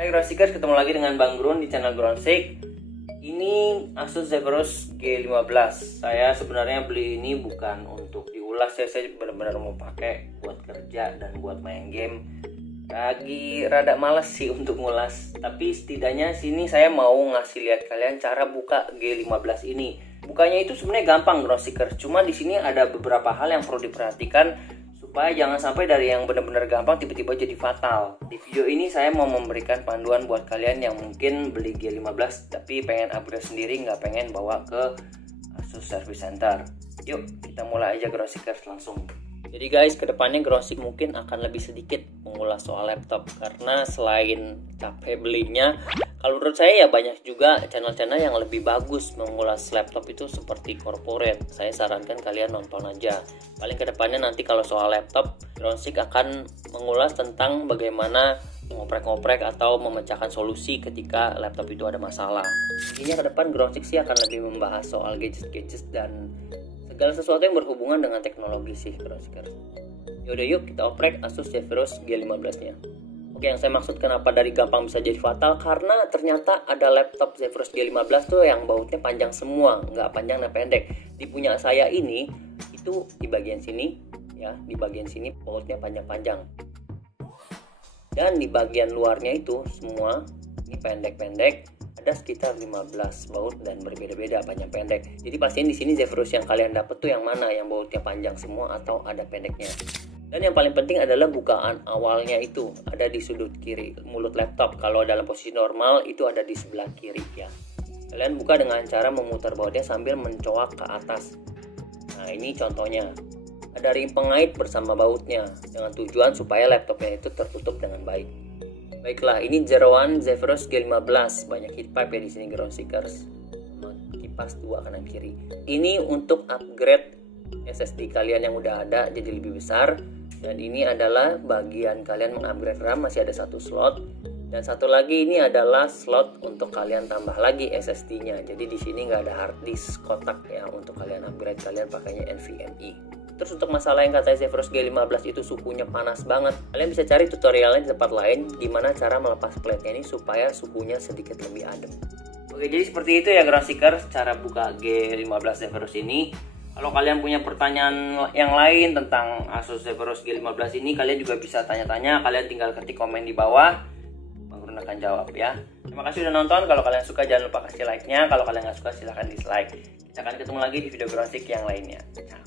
Hai Groundseekers, ketemu lagi dengan Bang Grun di channel Groundseek. Ini Asus Zephyrus G15. Saya sebenarnya beli ini bukan untuk diulas ya, saya benar-benar mau pakai buat kerja dan buat main game. Lagi rada males sih untuk ngulas, tapi setidaknya sini saya mau ngasih lihat kalian cara buka G15 ini. Bukanya itu sebenarnya gampang Groundseekers, cuma di sini ada beberapa hal yang perlu diperhatikan supaya jangan sampai dari yang benar-benar gampang tiba-tiba jadi fatal. Di video ini saya mau memberikan panduan buat kalian yang mungkin beli G15 tapi pengen upgrade sendiri, nggak pengen bawa ke Asus Service Center. Yuk kita mulai aja Groundseekers langsung. Jadi guys, kedepannya Groundseek mungkin akan lebih sedikit mengulas soal laptop, karena selain capek belinya, kalau menurut saya ya banyak juga channel-channel yang lebih bagus mengulas laptop itu seperti corporate. Saya sarankan kalian nonton aja. Paling kedepannya nanti kalau soal laptop, Groundseek akan mengulas tentang bagaimana ngoprek-ngoprek atau memecahkan solusi ketika laptop itu ada masalah. Intinya ke depan Groundseek sih akan lebih membahas soal gadget-gadget dan segala sesuatu yang berhubungan dengan teknologi sih Groundseekers. Yaudah yuk kita oprek Asus Zephyrus G15 nya. Oke, yang saya maksud kenapa dari gampang bisa jadi fatal, karena ternyata ada laptop Zephyrus G15 tuh yang bautnya panjang semua, nggak panjang dan pendek. Di punya saya ini itu di bagian sini ya, di bagian sini bautnya panjang-panjang, dan di bagian luarnya itu semua ini pendek-pendek. Ada sekitar 15 baut dan berbeda-beda panjang pendek. Jadi pastiin di sini Zephyrus yang kalian dapat tuh yang mana, yang bautnya panjang semua atau ada pendeknya. Dan yang paling penting adalah bukaan awalnya itu ada di sudut kiri mulut laptop. Kalau dalam posisi normal itu ada di sebelah kiri ya. Kalian buka dengan cara memutar bautnya sambil mencoak ke atas. Nah ini contohnya. Ada ring pengait bersama bautnya dengan tujuan supaya laptopnya itu tertutup dengan baik. Baiklah, ini jeroan Zephyrus G15, banyak heat pipe ya di sini Groundseekers, sama kipas 2 kanan kiri. Ini untuk upgrade SSD kalian yang udah ada jadi lebih besar, dan ini adalah bagian kalian mengupgrade RAM, masih ada satu slot, dan satu lagi ini adalah slot untuk kalian tambah lagi SSD-nya. Jadi di sini nggak ada hard disk kotak ya untuk kalian upgrade, kalian pakainya NVMe. Terus untuk masalah yang katanya Zephyrus G15 itu suhunya panas banget, kalian bisa cari tutorialnya di tempat lain gimana cara melepas plate-nya ini supaya suhunya sedikit lebih adem. Oke, jadi seperti itu ya Groundseekers cara buka G15 Zephyrus ini. Kalau kalian punya pertanyaan yang lain tentang Asus Zephyrus G15 ini, kalian juga bisa tanya-tanya, kalian tinggal ketik komen di bawah, Bang Grun akan jawab ya. Terima kasih udah nonton. Kalau kalian suka jangan lupa kasih like-nya, kalau kalian nggak suka silahkan dislike. Kita akan ketemu lagi di video Groundseek yang lainnya. Ciao.